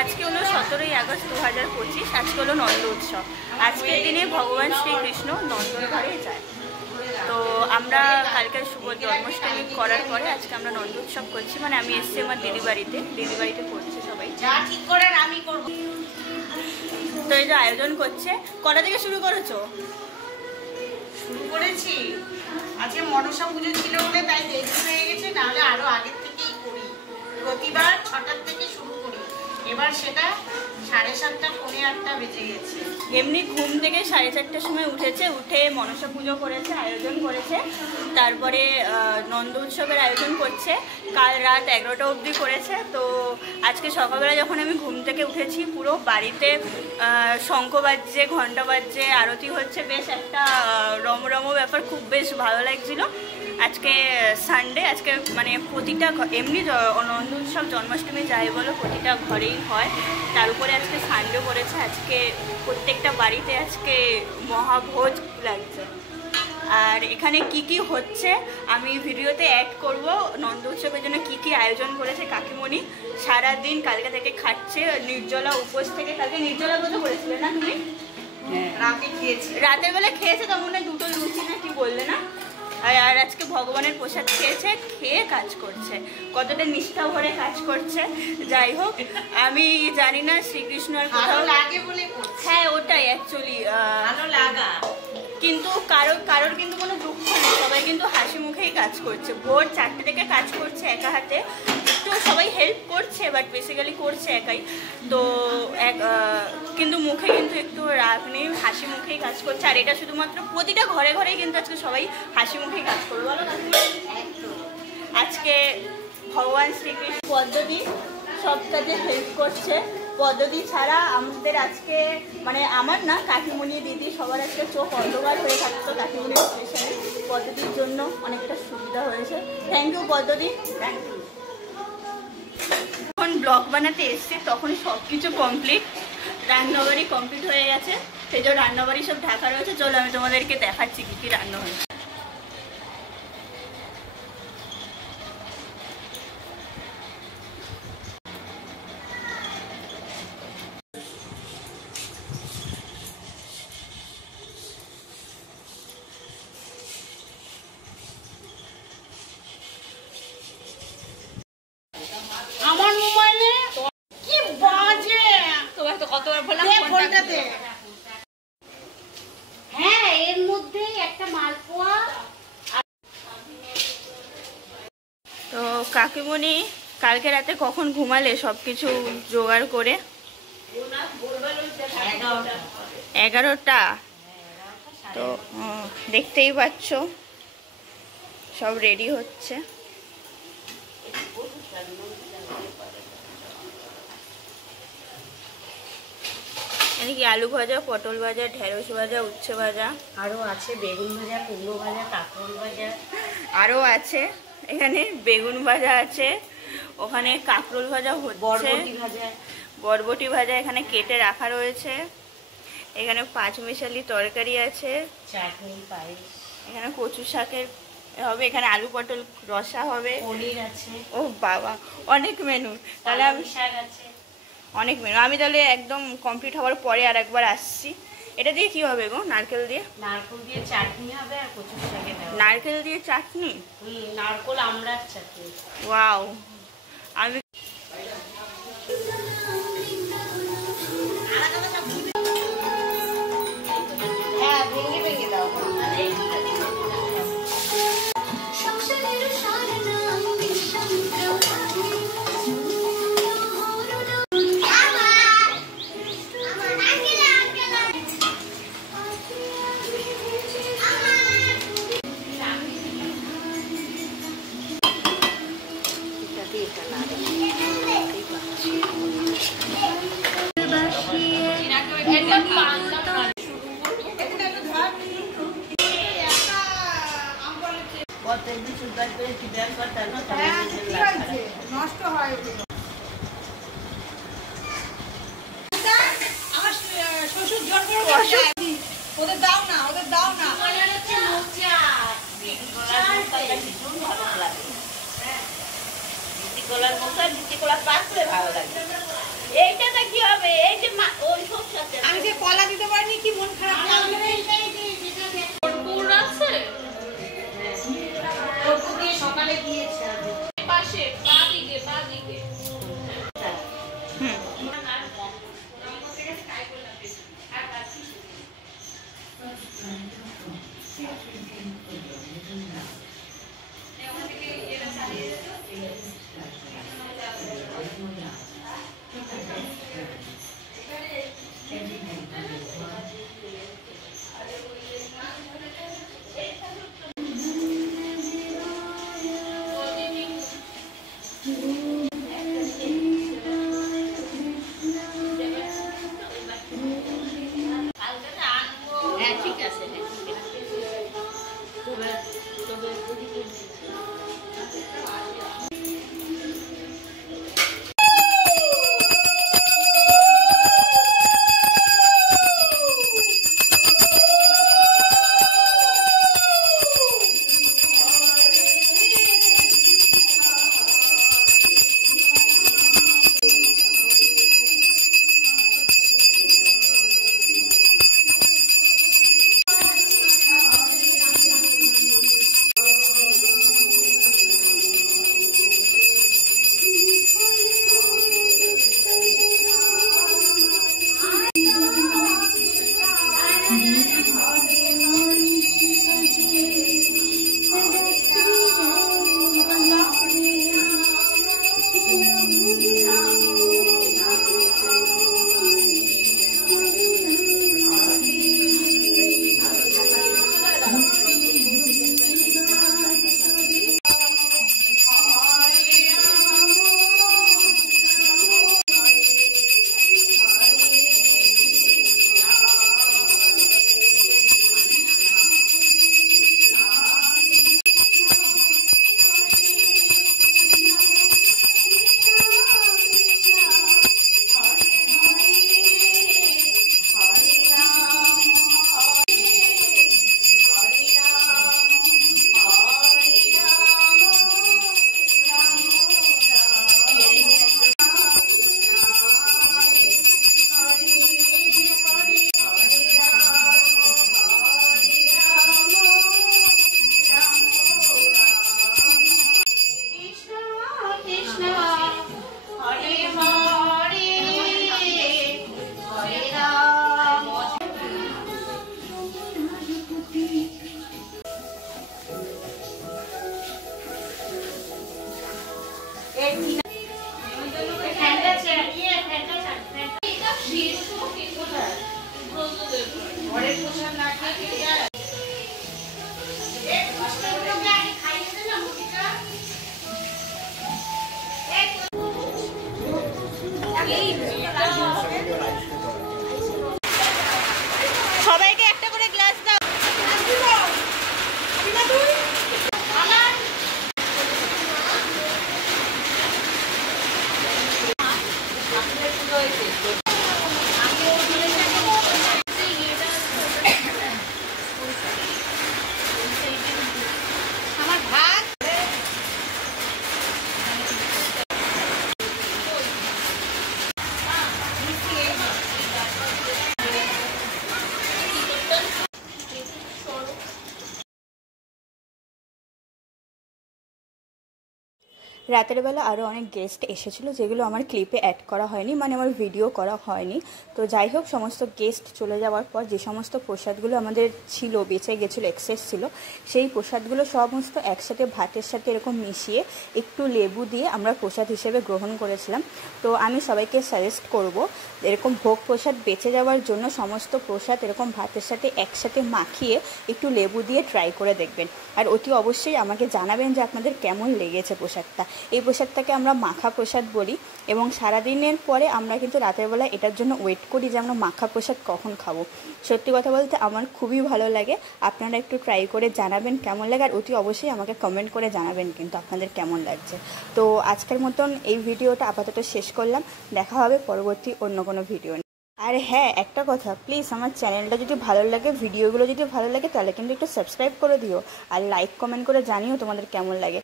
আজকে হলো 17ই আগস্ট 2025। আজকে হলো নন্দ উৎসব। আজকের দিনে ভগবান শ্রীকৃষ্ণ নন্দন ঘরে যায়। তো আমরা কালকে শুভ জন্মাষ্টমী করার পরে আজকে আমরা নন্দ উৎসব করছি। মানে আমি এসছি আমার দিদি বাড়িতে করছে সবাই, যা ঠিক করেন আমি করব। তো এই যে আয়োজন করছে। কটা থেকে শুরু করেছো? শুরু করেছি আজকে মনসা পুজো ছিল বলে, তাই দেরি হয়ে গেছে, নাহলে আরো আগের থেকেই করি। প্রতিবার 6টার থেকে শুরু করি, এবার সেটা 7:30 পৌনে 8টা বেজে গেছে। এমনি ঘুম থেকে 4:30টার সময় উঠেছে, উঠে মনসা পুজো করেছে, আয়োজন করেছে, তারপরে নন্দ উৎসবের আয়োজন করছে। কাল রাত 11টা অবধি করেছে। তো আজকে সকালবেলা যখন আমি ঘুম থেকে উঠেছি, পুরো বাড়িতে শঙ্খ বাজছে, ঘণ্টা বাজছে, আরতি হচ্ছে, বেশ একটা রমরম ব্যাপার, খুব বেশ ভালো লাগছিল। আজকে সানডে, আজকে মানে প্রতিটা এমনি নন্দ উৎসব জন্মাষ্টমী যাই বলো প্রতিটা ঘরেই হয়, তার উপরে আজকে সানডে করেছে। আজকে প্রত্যেকটা বাড়িতে আজকে মহাভোজ লাগছে। আর এখানে কি কি হচ্ছে আমি ভিডিওতে অ্যাড করব। নন্দ উৎসবের জন্য কি কি আয়োজন করেছে কাকিমণি, সারাদিন কালকে থেকে খাচ্ছে, নির্জলা উপোস থেকে। কালকে নির্জলা ব্রত করেছিলে না তুমি? রাতে খেয়েছি, রাতের বেলা খেয়েছে, তেমন না 2টো লুচি না কি বললে না? আর আজকে ভগবানের প্রসাদ খেয়েছে, খেয়ে কাজ করছে, কতটা নিষ্ঠা ভরে কাজ করছে। যাই হোক, আমি জানি না শ্রীকৃষ্ণ আর কোথাও লাগে বলে, হ্যাঁ ওটাই অ্যাকচুয়ালি ভালো লাগা, কিন্তু কারোর কিন্তু কোনো দুঃখ নেই, সবাই কিন্তু হাসি মুখেই কাজ করছে। ভোর 4টে থেকে কাজ করছে একা হাতে, একটু সবাই হেল্প করছে, বাট বেসিক্যালি করছে একাই। তো কিন্তু মুখে কিন্তু একটু রাগ নেই, হাসি মুখেই কাজ করছে। আর এটা শুধুমাত্র প্রতিটা ঘরে ঘরেই কিন্তু আজকে সবাই হাসি মুখেই কাজ করবে, বলো না? আজকে ভগবান শ্রীকৃষ্ণ পদ্ধতি সব কাজে হেল্প করছে। পদ্ধতি ছাড়া আমাদের আজকে মানে আমার না, কাকিমণি দিদি সবার আজকে চোখ অন্ধকার হয়ে থাকতো। কাকিমণির স্পেশালি পদ্ধতির জন্য অনেকটা সুবিধা হয়েছে। থ্যাংক ইউ পদ্ধতি, থ্যাংক ইউ। যখন ব্লগ বানাতে এসছে তখন সব কিছু কমপ্লিট, রান্নাবাড়ি কমপ্লিট হয়ে গেছে, সেই জন্য রান্নাবাড়ি সব ঢাকা রয়েছে। চলো আমি তোমাদেরকে দেখাচ্ছি কী কী রান্না হয়েছে। আমার মোবাইলে কি বাজে, তোমার তো কতবার বললাম ফোনটাতে। হ্যাঁ, এর মধ্যে একটা মালপোয়া। তো কাকিমণি কালকে রাতে কখন ঘুমালে সব কিছু জোগাড় করে? 11টা। তো দেখতেই পাচ্ছ সব রেডি হচ্ছে। এদিকে আলু ভাজা, পটল ভাজা, ঢেঁড়স ভাজা, উচ্ছে ভাজা, আরো আছে বেগুন ভাজা, কুমড়ো ভাজা, কাঁকরোল ভাজা, আরও আছে। এখানে বেগুন ভাজা আছে, ওখানে কাঁকরোল ভাজা হচ্ছে, বরবটি ভাজা এখানে কেটে রাখা রয়েছে, এখানে 5 মিশালি তরকারি আছে, চাটনি, পায়েস, এখানে কচু শাকের হবে, এখানে আলু পটল রসা হবে, পনির আছে। ও বাবা, অনেক মেনু। তাহলে আমি শাক আছে, অনেক মেনু। আমি তাহলে একদম কমপ্লিট হওয়ার পরে আর একবার আসছি। এটা দিয়ে কি হবে গো? নারকেল দিয়ে? নারকেল দিয়ে চাটনি হবে আর কচু শাকের। নারকেল দিয়ে চাটনি? নারকেল আমড়ার চাটনি। ওয়াও। আমি হ্যাঁ, ভেঙে ভেঙে দাও। নষ্ট হয় আমার শ্বশুর জোর করে ওদের দাও না, ওদের দাও না। কলার মতো আর লুচি কলার পাতলে ভালো লাগে। এইটা কি হবে? এই যে ওই সব সাথে আমি যে কলা দিতে পারিনি কি মন খারাপ লাগলো আছে কর্পূর দিয়ে সকালে দিয়েছে পাশে বাদিকে হ্যাঁ ঠিক আছে সবাইকে একটা করে গ্লাস দাও। আমার ভাত রাতের বেলা আরও অনেক গেস্ট এসেছিলো যেগুলো আমার ক্লিপে অ্যাড করা হয়নি, মানে আমার ভিডিও করা হয়নি। তো যাই হোক, সমস্ত গেস্ট চলে যাওয়ার পর যে সমস্ত প্রসাদগুলো আমাদের ছিল, বেঁচে গেছিলো, এক্সেস ছিল, সেই প্রসাদগুলো সমস্ত একসাথে ভাতের সাথে এরকম মিশিয়ে একটু লেবু দিয়ে আমরা প্রসাদ হিসেবে গ্রহণ করেছিলাম। তো আমি সবাইকে সাজেস্ট করব এরকম ভোগ প্রসাদ বেঁচে যাওয়ার জন্য সমস্ত প্রসাদ এরকম ভাতের সাথে একসাথে মাখিয়ে একটু লেবু দিয়ে ট্রাই করে দেখবেন। আর অতি অবশ্যই আমাকে জানাবেন যে আপনাদের কেমন লেগেছে প্রসাদটা। এই প্রসাদটাকে আমরা মাখা প্রসাদ বলি এবং সারাদিনের পরে আমরা কিন্তু রাতের বেলা এটার জন্য ওয়েট করি যে আমরা মাখা প্রসাদ কখন খাবো। সত্যি কথা বলতে আমার খুবই ভালো লাগে। আপনারা একটু ট্রাই করে জানাবেন কেমন লাগে, আর অতি অবশ্যই আমাকে কমেন্ট করে জানাবেন কিন্তু আপনাদের কেমন লাগছে। তো আজকের মতন এই ভিডিওটা আপাতত শেষ করলাম, দেখা হবে পরবর্তী অন্য কোনো ভিডিও। আর হ্যাঁ, একটা কথা, প্লিজ আমার চ্যানেলটা যদি ভালো লাগে, ভিডিওগুলো যদি ভালো লাগে, তাহলে কিন্তু একটু সাবস্ক্রাইব করে দিও আর লাইক কমেন্ট করে জানিও তোমাদের কেমন লাগে।